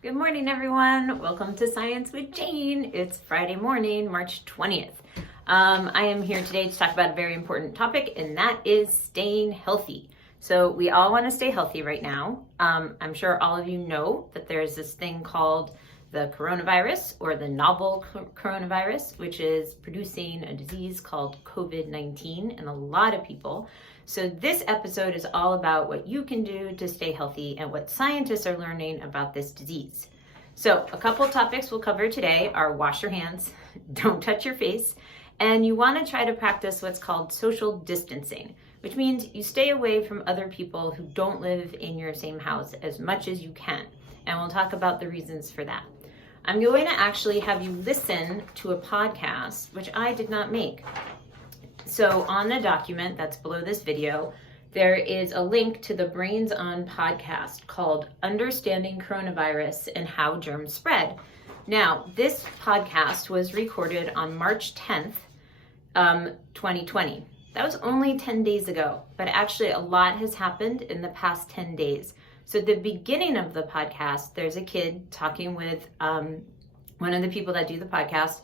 Good morning, everyone. Welcome to Science with Jane. It's Friday morning, March 20th. I am here today to talk about a very important topic, and that is staying healthy. So we all want to stay healthy right now. I'm sure all of you know that there's this thing called the coronavirus or the novel coronavirus, which is producing a disease called COVID-19 in a lot of people. So this episode is all about what you can do to stay healthy and what scientists are learning about this disease. So a couple of topics we'll cover today are wash your hands, don't touch your face, and you want to try to practice what's called social distancing, which means you stay away from other people who don't live in your same house as much as you can. And we'll talk about the reasons for that. I'm going to actually have you listen to a podcast, which I did not make. So on the document that's below this video, there is a link to the Brains On podcast called Understanding Coronavirus and How Germs Spread. Now, this podcast was recorded on March 10th, 2020. That was only 10 days ago, but actually a lot has happened in the past 10 days. So at the beginning of the podcast, there's a kid talking with one of the people that do the podcast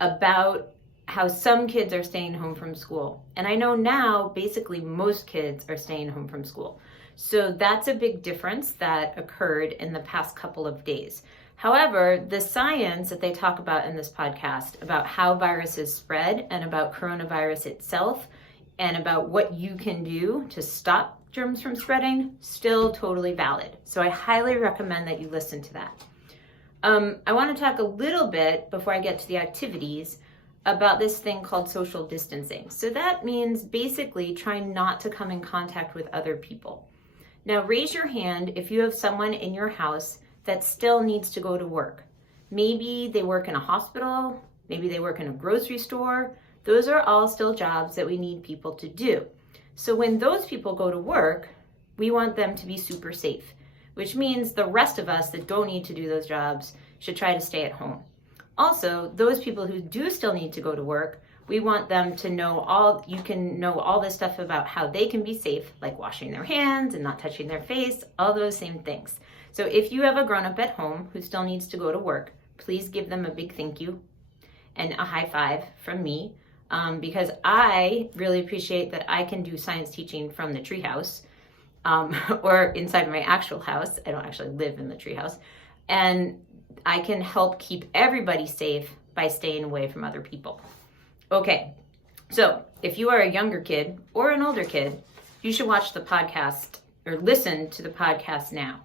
about how some kids are staying home from school. And I know now basically most kids are staying home from school. So that's a big difference that occurred in the past couple of days. However, the science that they talk about in this podcast about how viruses spread and about coronavirus itself and about what you can do to stop germs from spreading, still totally valid. So I highly recommend that you listen to that. I want to talk a little bit before I get to the activities about this thing called social distancing. So that means basically trying not to come in contact with other people. Now raise your hand if you have someone in your house that still needs to go to work. Maybe they work in a hospital, maybe they work in a grocery store. Those are all still jobs that we need people to do. So when those people go to work, we want them to be super safe, which means the rest of us that don't need to do those jobs should try to stay at home. Also, those people who do still need to go to work, we want them to know you can know all this stuff about how they can be safe, like washing their hands and not touching their face, all those same things. So if you have a grown-up at home who still needs to go to work, please give them a big thank you and a high five from me, because I really appreciate that I can do science teaching from the treehouse or inside my actual house. I don't actually live in the treehouse. And I can help keep everybody safe by staying away from other people. Okay, so if you are a younger kid or an older kid, you should watch the podcast or listen to the podcast now.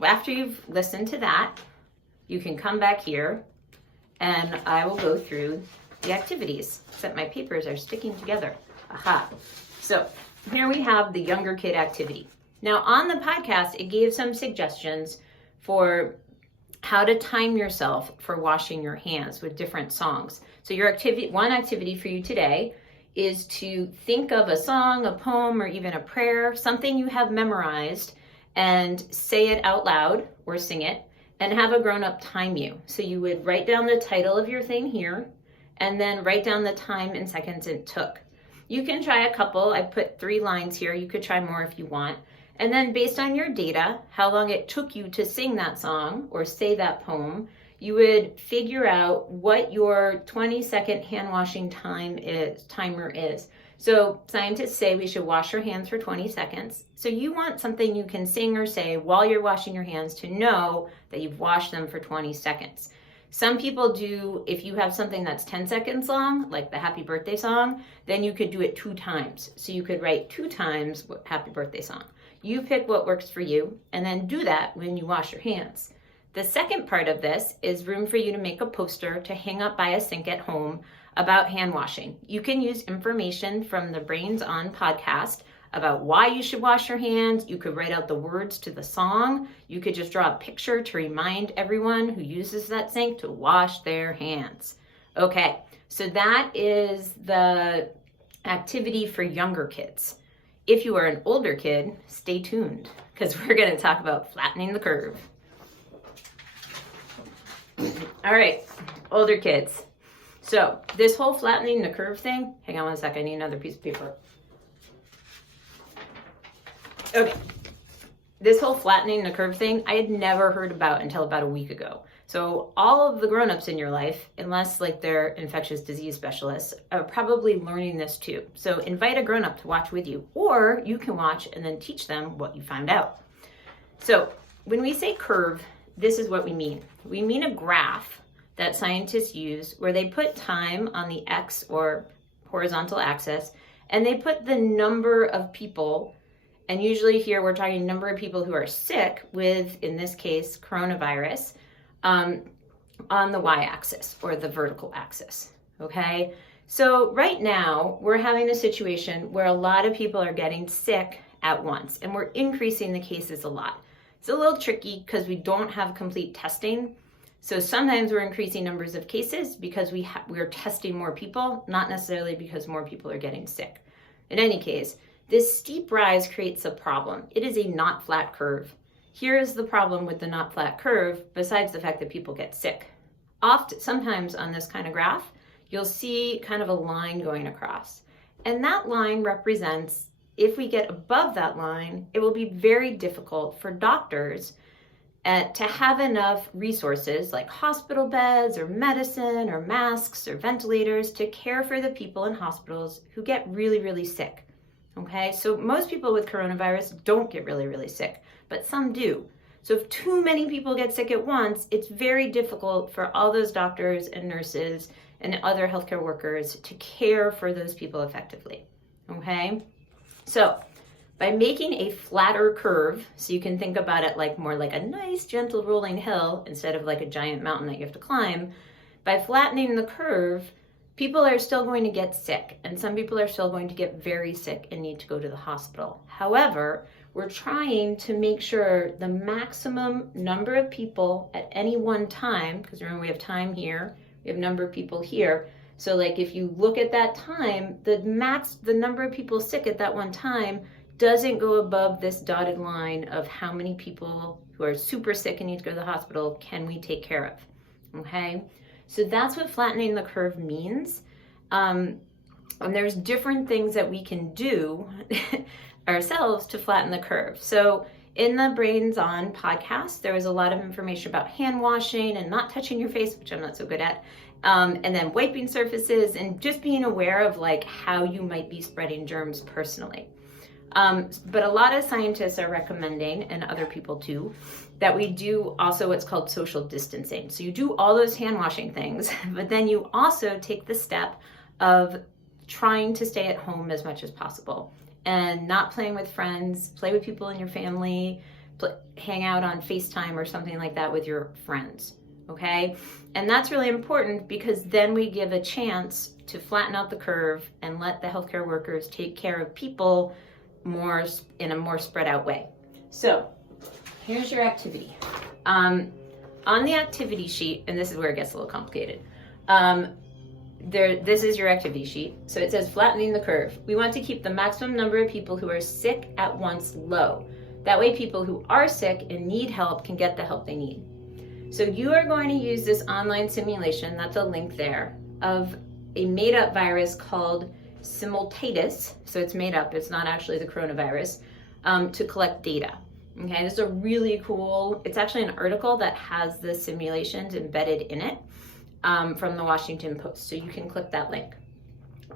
After you've listened to that, you can come back here and I will go through the activities, except my papers are sticking together. Aha. So here we have the younger kid activity. Now on the podcast, it gave some suggestions for how to time yourself for washing your hands with different songs. So one activity for you today is to think of a song, a poem, or even a prayer, something you have memorized, and say it out loud or sing it, and have a grown-up time you. So you would write down the title of your thing here, and then write down the time in seconds it took. You can try a couple. I put 3 lines here. You could try more if you want. And then based on your data, how long it took you to sing that song or say that poem, you would figure out what your 20-second hand washing timer is. So scientists say we should wash our hands for 20 seconds. So you want something you can sing or say while you're washing your hands to know that you've washed them for 20 seconds. Some people do, if you have something that's 10 seconds long, like the happy birthday song, then you could do it 2 times. So you could write 2 times happy birthday song. You pick what works for you and then do that when you wash your hands. The second part of this is room for you to make a poster to hang up by a sink at home about hand washing. You can use information from the Brains On podcast about why you should wash your hands. You could write out the words to the song. You could just draw a picture to remind everyone who uses that sink to wash their hands. Okay, so that is the activity for younger kids. If you are an older kid, stay tuned because we're going to talk about flattening the curve. All right, older kids. So this whole flattening the curve thing, hang on one sec, I need another piece of paper. Okay, this whole flattening the curve thing, I had never heard about until about a week ago. So all of the grown-ups in your life, unless like they're infectious disease specialists, are probably learning this too. So invite a grown-up to watch with you, or you can watch and then teach them what you found out. So when we say curve, this is what we mean. We mean a graph that scientists use where they put time on the X or horizontal axis, and they put the number of people, and usually here we're talking number of people who are sick with, in this case, coronavirus, on the y-axis or the vertical axis, okay? So right now we're having a situation where a lot of people are getting sick at once, and we're increasing the cases a lot. It's a little tricky because we don't have complete testing. So sometimes we're increasing numbers of cases because we're testing more people, not necessarily because more people are getting sick. In any case, this steep rise creates a problem. It is a not flat curve. Here is the problem with the not flat curve, besides the fact that people get sick. Sometimes on this kind of graph, you'll see kind of a line going across. And that line represents, if we get above that line, it will be very difficult for doctors to have enough resources like hospital beds or medicine or masks or ventilators to care for the people in hospitals who get really, really sick. Okay, so most people with coronavirus don't get really, really sick, but some do. So if too many people get sick at once, it's very difficult for all those doctors and nurses and other healthcare workers to care for those people effectively. Okay, so by making a flatter curve, so you can think about it like more like a nice gentle rolling hill instead of like a giant mountain that you have to climb, by flattening the curve, people are still going to get sick, and some people are still going to get very sick and need to go to the hospital. However, we're trying to make sure the maximum number of people at any one time, because remember we have time here, we have number of people here. So like if you look at that time, the number of people sick at that one time doesn't go above this dotted line of how many people who are super sick and need to go to the hospital can we take care of, okay? So that's what flattening the curve means. And there's different things that we can do ourselves to flatten the curve. So in the Brains On podcast, there was a lot of information about hand washing and not touching your face, which I'm not so good at, and then wiping surfaces and just being aware of like how you might be spreading germs personally. But a lot of scientists are recommending, and other people too, that we do also what's called social distancing. So you do all those hand washing things, but then you also take the step of trying to stay at home as much as possible and not playing with friends, play with people in your family, hang out on FaceTime or something like that with your friends, okay? And that's really important because then we give a chance to flatten out the curve and let the healthcare workers take care of people more in a more spread out way. So here's your activity. On the activity sheet, and this is where it gets a little complicated, this is your activity sheet. So it says flattening the curve. We want to keep the maximum number of people who are sick at once low. That way people who are sick and need help can get the help they need. So you are going to use this online simulation, that's a link there, of a made-up virus called simultatus, so it's made up, it's not actually the coronavirus, to collect data. Okay, this is a really cool, it's actually an article that has the simulations embedded in it from the Washington Post, so you can click that link.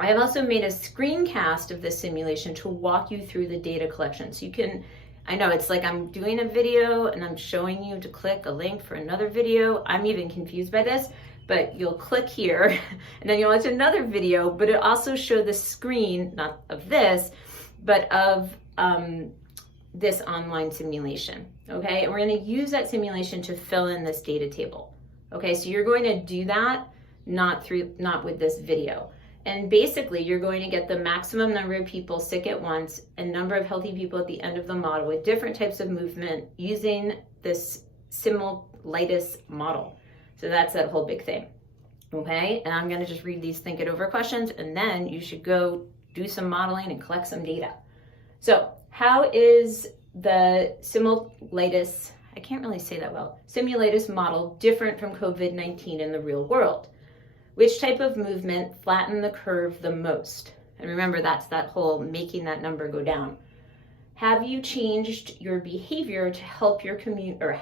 I have also made a screencast of this simulation to walk you through the data collection. So you can, I know it's like I'm doing a video and I'm showing you to click a link for another video. I'm even confused by this, but you'll click here and then you'll watch another video, but it also show the screen, not of this, but of this online simulation, okay? And we're gonna use that simulation to fill in this data table. Okay, so you're going to do that, not with this video. And basically you're going to get the maximum number of people sick at once and number of healthy people at the end of the model with different types of movement using this simultatus model. So that's that whole big thing, okay? And I'm gonna just read these think it over questions and then you should go do some modeling and collect some data. So how is the simultatus, I can't really say that well, simultatus model different from COVID-19 in the real world? Which type of movement flattened the curve the most? And remember, that's that whole making that number go down. have you changed your behavior to help your community, or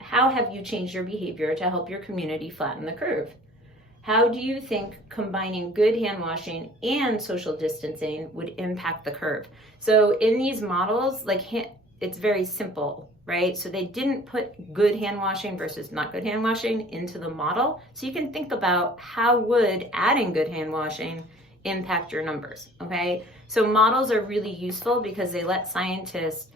how have you changed your behavior to help your community flatten the curve? How do you think combining good hand washing and social distancing would impact the curve? So in these models, like it's very simple, right? So they didn't put good hand washing versus not good hand washing into the model. So you can think about how would adding good hand washing impact your numbers, okay? So models are really useful because they let scientists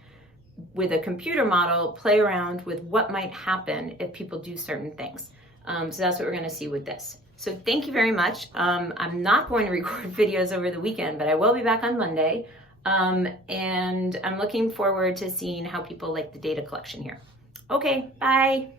with a computer model play around with what might happen if people do certain things. So that's what we're gonna see with this. So thank you very much. I'm not going to record videos over the weekend, but I will be back on Monday. And I'm looking forward to seeing how people like the data collection here. Okay, bye.